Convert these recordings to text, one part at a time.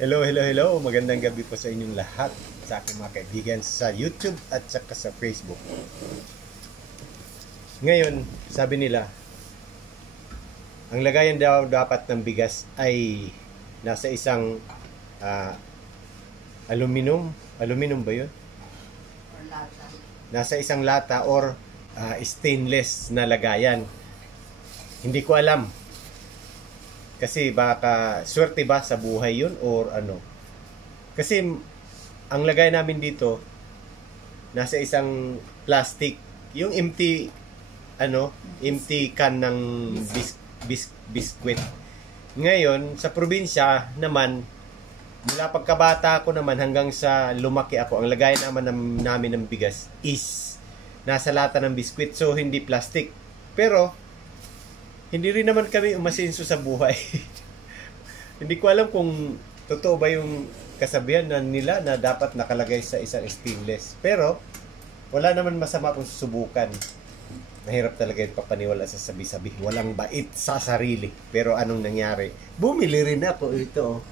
Hello, hello, hello. Magandang gabi po sa inyong lahat, sa aking mga kaibigan sa YouTube at saka sa Facebook. Ngayon, sabi nila, ang lagayan daw dapat ng bigas ay nasa isang aluminum ba yun? Or lata. Nasa isang lata or stainless na lagayan. Hindi ko alam. Kasi baka swerte ba sa buhay yun or ano. Kasi ang lagay namin dito nasa isang plastic, yung empty can ng biskwit. Ngayon sa probinsya naman, mula pagkabata ko naman hanggang sa lumaki ako, ang lagay namin ng bigas is nasa lata ng biskwit, so hindi plastic. Pero hindi rin naman kami umasenso sa buhay. Hindi ko alam kung totoo ba yung kasabihan nila na dapat nakalagay sa isang stainless. Pero wala naman masama kung susubukan. Mahirap talaga yung papaniwala sa sabi-sabi. Walang bait sa sarili. Pero anong nangyari? Bumili rin ako ito.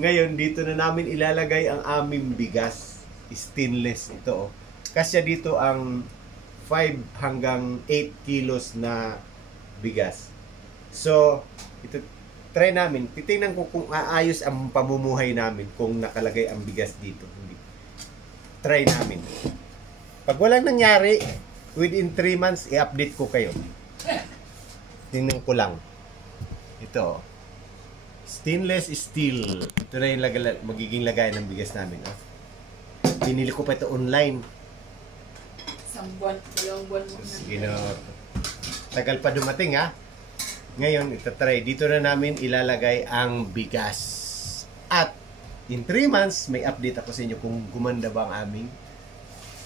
Ngayon, dito na namin ilalagay ang aming bigas. Stainless ito. Kasya dito ang 5 hanggang 8 kilos na bigas. So, ito try namin. Titingnan ko kung aayos ang pamumuhay namin kung nakalagay ang bigas dito. Hindi. Try namin. Pag walang nangyari, within 3 months, i-update ko kayo. Tingnan ko lang. Ito. Stainless steel. Ito na yung magiging lagayan ng bigas namin. Oh. Pinili ko pa ito online. Isang buwan, 2 buwan mo na. Sige na. Tagal pa dumating ha. Ngayon, itatry. Dito na namin ilalagay ang bigas. At in 3 months, may update ako sa inyo kung gumanda ba ang aming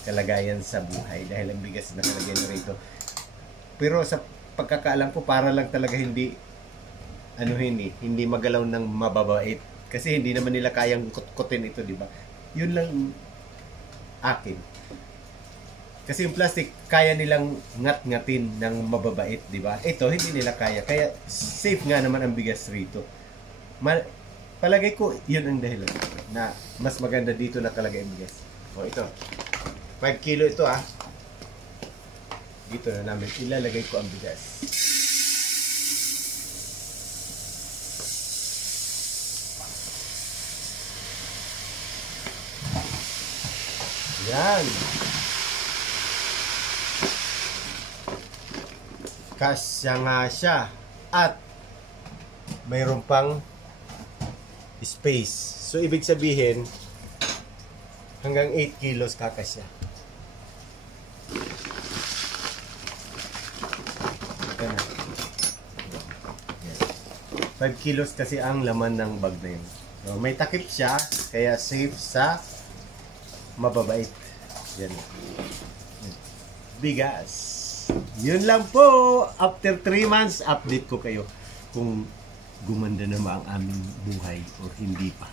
kalagayan sa buhay. Dahil ang bigas nakalagay na rito. Pero sa pagkakaalam ko, para lang talaga hindi magalaw ng mababait. Kasi hindi naman nila kayang kutkutin ito, di ba? Yun lang akin. Kasi yung plastic, kaya nilang ngat-ngatin ng mababait, di ba? Ito, hindi nila kaya. Kaya, safe nga naman ang bigas rito. Palagay ko, yun ang dahilan na mas maganda dito nakalagay ang bigas. O, ito. 5 kilo ito, ah. Dito na namin ilalagay ko ang bigas. Yan. Kasya nga siya at mayroon pang space. So ibig sabihin hanggang 8 kilos kakasya. 5 kilos kasi ang laman ng bag na yun. So, may takip siya kaya safe sa mababait. Yan. Bigas. Yun lang po. After 3 months, update ko kayo kung gumanda na ba ang aming buhay o hindi pa.